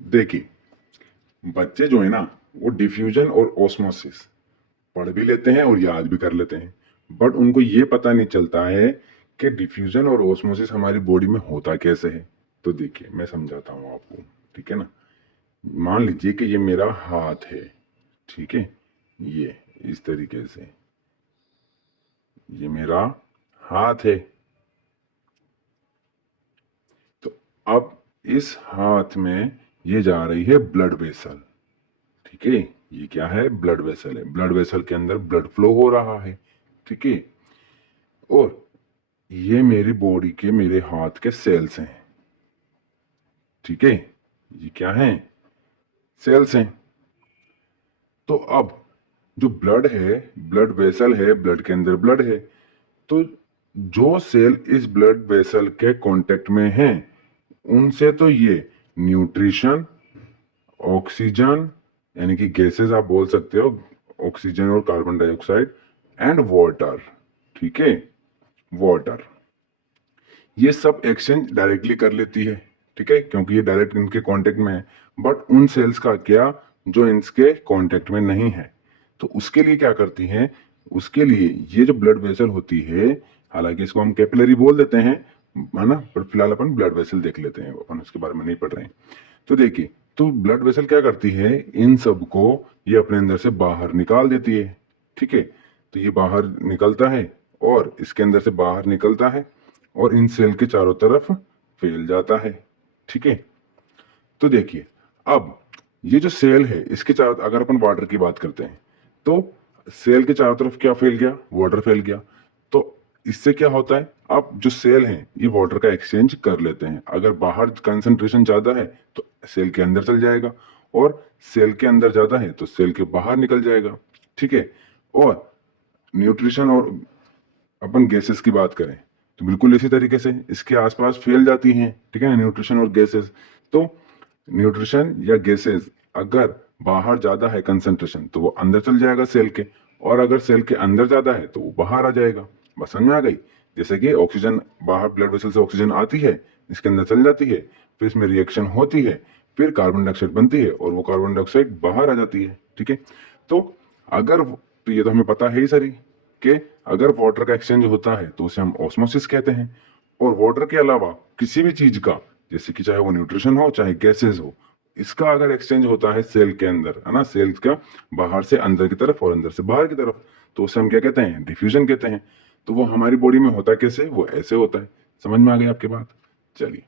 देखिए, बच्चे जो है ना वो डिफ्यूजन और ऑस्मोसिस पढ़ भी लेते हैं और याद भी कर लेते हैं, बट उनको ये पता नहीं चलता है कि डिफ्यूजन और ऑस्मोसिस हमारी बॉडी में होता कैसे है। तो देखिए मैं समझाता हूँ आपको, ठीक है ना। मान लीजिए कि ये मेरा हाथ है, ठीक है, ये इस तरीके से ये मेरा हाथ है। तो अब इस हाथ में ये जा रही है ब्लड वेसल, ठीक है। ये क्या है? ब्लड वेसल है। ब्लड वेसल के अंदर ब्लड फ्लो हो रहा है, ठीक है। और ये मेरी बॉडी के मेरे हाथ के सेल्स हैं, ठीक है। ये क्या है? सेल्स हैं। तो अब जो ब्लड है, ब्लड वेसल है, ब्लड के अंदर ब्लड है, तो जो सेल इस ब्लड वेसल के कांटेक्ट में हैं उनसे तो ये न्यूट्रिशन, ऑक्सीजन यानी कि गैसेस आप बोल सकते हो, ऑक्सीजन और कार्बन डाइऑक्साइड एंड वाटर, ठीक है, वाटर, ये सब एक्सचेंज डायरेक्टली कर लेती है, ठीक है, क्योंकि ये डायरेक्ट इनके कांटेक्ट में है। बट उन सेल्स का क्या जो इनके कांटेक्ट में नहीं है, तो उसके लिए क्या करती हैं? उसके लिए ये जो ब्लड वेसल होती है, हालांकि इसको हम कैपिलरी बोल देते हैं, है ना, पर फिलहाल अपन ब्लड वेसल देख लेते हैं, अपन उसके बारे में नहीं पढ़ रहे हैं। तो देखिए, तो ब्लड वेसल क्या करती है? इन सब को ये अपने अंदर से बाहर निकाल देती है, ठीक है। तो ये बाहर निकलता है और इसके अंदर से बाहर निकलता है और इन सेल के चारों तरफ फैल जाता है, ठीक है। तो देखिए, अब ये जो सेल है इसके चारों, अगर अपन वाटर की बात करते हैं तो सेल के चारों तरफ क्या फैल गया? वाटर फैल गया। तो इससे क्या होता है? अब जो सेल हैं ये वाटर का एक्सचेंज कर लेते हैं। अगर बाहर कंसंट्रेशन ज्यादा है तो सेल के अंदर चल जाएगा, और सेल के अंदर ज्यादा है तो सेल के बाहर निकल जाएगा, ठीक है। और न्यूट्रिशन और अपन गैसेस की बात करें तो बिल्कुल इसी तरीके से इसके आसपास फैल जाती हैं, ठीक है, न्यूट्रिशन और गैसेस। तो न्यूट्रिशन या गैसेस अगर बाहर ज्यादा है कंसंट्रेशन तो वो अंदर चल जाएगा सेल के, और अगर सेल के अंदर ज्यादा है तो वो बाहर आ जाएगा। बस समझ में आ गई? जैसे कि ऑक्सीजन बाहर ब्लड वेसल से ऑक्सीजन आती है, इसके अंदर चल जाती है, फिर इसमें रिएक्शन होती है, फिर कार्बन डाइऑक्साइड बनती है और वो कार्बन डाइऑक्साइड बाहर आ जाती है, ठीक है। तो अगर, तो ये तो हमें पता है ही सरी कि अगर वाटर का एक्सचेंज होता है तो उसे हम ऑस्मोसिस कहते हैं। और वाटर के अलावा किसी भी चीज का, जैसे कि चाहे वो न्यूट्रिशन हो चाहे गैसेस हो, इसका अगर एक्सचेंज होता है सेल के अंदर, है ना, सेल्स का बाहर से अंदर की तरफ और अंदर से बाहर की तरफ, तो उसे हम क्या कहते हैं? डिफ्यूजन कहते हैं। तो वो हमारी बॉडी में होता कैसे? वो ऐसे होता है। समझ में आ गई आपकी बात? चलिए।